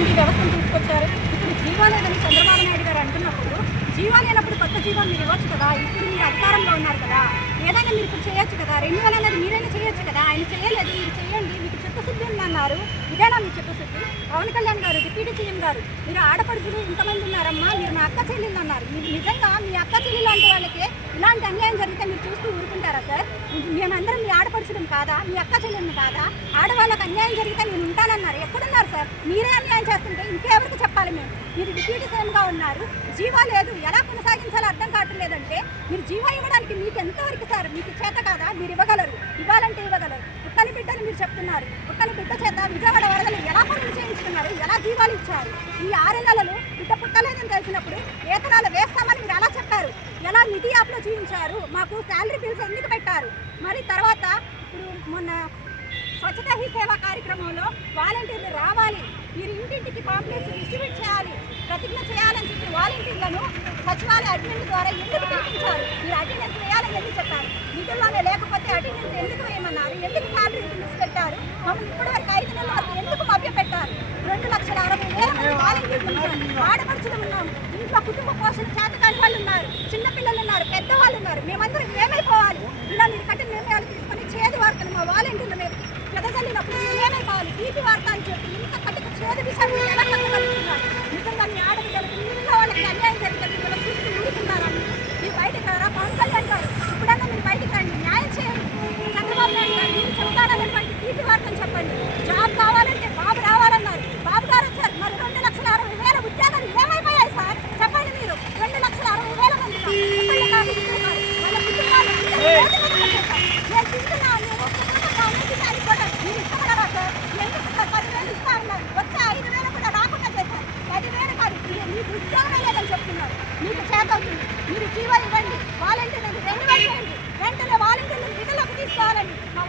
ఇలాంటి వ్యవస్థను తీసుకొచ్చారు. ఇప్పుడు జీవో లేదని చంద్రబాబు నాయుడు గారు అంటున్నప్పుడు జీవో లేనప్పుడు కొత్త జీవో మీరు ఇవ్వచ్చు కదా? ఇప్పుడు మీరు అధికారంలో ఉన్నారు కదా? ఏదైనా మీరు ఇప్పుడు చేయొచ్చు కదా? రెండు వేల అనేది మీరైనా చేయొచ్చు కదా? ఆయన చేయలేదు మీరు చేయండి మీకు చిత్తశుద్ధి ఉందన్నారు. ఇదేనా మీ చిత్తశుద్ధి? పవన్ కళ్యాణ్ గారు డిప్యూటీ సీఎం గారు మీరు ఆడపడుచులు ఇంతమంది ఉన్నారమ్మా మీరు మా అక్క చెల్లెళ్ళు అన్నారు. మీరు నిజంగా మీ అక్క చెల్లి లాంటి వాళ్ళకి ఇలాంటి అన్యాయం జరిగితే మీరు చూస్తూ ఊరుకుంటారా సార్? మేమందరం మీ ఆడపడుచులం కాదా? మీ అక్క చెల్లెళ్ళు కాదా? ఆడవాళ్ళకి అన్యాయం జరిగితే నేను ఉంటానన్నారు. ఎక్కడున్నారు సార్ మీరే అన్యాయం చేస్తుంటే ఇంకెవరికి చెప్పాలి మేము? మీరు డిప్యూటీ సీఎంగా ఉన్నారు. జీవో లేదు. ఎలా కొనసాగించాలో అర్థం కావట్లేదంటే మీరు జీవో ఇవ్వడానికి మీకు ఎంతవరకు సార్ మీకు చేత కాదా? మీరు ఇవ్వగలరు. ఇవ్వాలంటే ఇవ్వగలరు. పుట్టని బిడ్డలు మీరు చెప్తున్నారు. పుట్టని బిడ్డ చేత విజయవాడ వరదలు ఎలా పనులు చేయించుకున్నారు? ఎలా జీవాలు ఇచ్చారు? ఈ ఆరు నెలలు బిడ్డ పుట్టలేదని తెలిసినప్పుడు వేతనాలు వేస్తామని మీరు ఎలా చెప్పారు? ఎలా నిధి యాప్లో జీవించారు మాకు శాలరీ బిల్స్ ఎందుకు పెట్టారు? మరి తర్వాత ఇప్పుడు మొన్న స్వచ్ఛత హీ సేవా కార్యక్రమంలో వాలంటీర్లు రావాలి ప్రతి కాంప్లెక్స్ డిస్ట్రిబ్యూట్ చేయాలి ప్రతిజ్ఞ చేయాలని చెప్పి వాలంటీర్లను సచివాలయ అటెండెన్స్ ద్వారా ఎందుకు పిలిపించారు? మీరు అటెండెన్స్ వేయాలని ఎందుకు చెప్పారు? నిధుల్లోనే లేకపోతే అటెండెన్స్ ఎందుకు వేయమన్నారు? ఎందుకు శాలరీ బిల్స్ పెట్టారు? మమ్మల్ని ఇప్పటివరకు ఐదు నెలల వరకు ఎందుకు మభ్యపెట్టారు? రెండు లక్షల అరవై వేల మంది వాలంటీర్లు ఆడపడుచులు ఉన్నాం ఇంట్లో కుటుంబ పోషణ చేతకాని వాళ్ళు ఉన్నారు. చిన్నపిల్లలు ఉన్నారు. పెద్దవాళ్ళు ఉన్నారు. మేమందరం ఏమైపోవాలి? ఇలా మీరు కట్టిన నిర్ణయాలు తీసుకొని చేదు వార్తలు మా వాలంటీర్ల మీద పెదజల్లినప్పుడు ఏమైపోవాలి? తీపి వార్త అని చెప్పి ఇంత కట్టిన చేదు విషయాన్ని ఎలా కట్టగలుగుతున్నారు నిజంగా మీ ఆడపిల్లలకి ఇంట్లో వాళ్ళకి అన్యాయం జరిగితే మిమ్మల్ని చూస్తూ ఊరుకున్నారని మీరు బయటకు రారా పవన్ కళ్యాణ్ గారు ఇప్పుడన్నా మీరు బయటకు రండి న్యాయం చేయండి చంద్రబాబు నాయుడు గారు మీరు చెప్తారన్నటువంటి తీపి వార్తను చెప్పండి జాబ్ కావాలంటే బాబు రావాలన్నారు బాబు గారు వచ్చారు మరి. రెండు లక్షల అరవై వేల ఉద్యోగాలు ఏమైపోయాయి సార్ చెప్పండి మీరు రెండు లక్షల అరవై వేల మంది ఒకళ్ళు కాదు చేస్తున్నారు. మీకు చేతవుతుంది మీరు జీవాలు ఇవ్వండి. వాలంటీర్లకు రెండు వేలు చేయండి వెంటనే వాలంటీర్లను విధులకు తీసుకోవాలండి. మా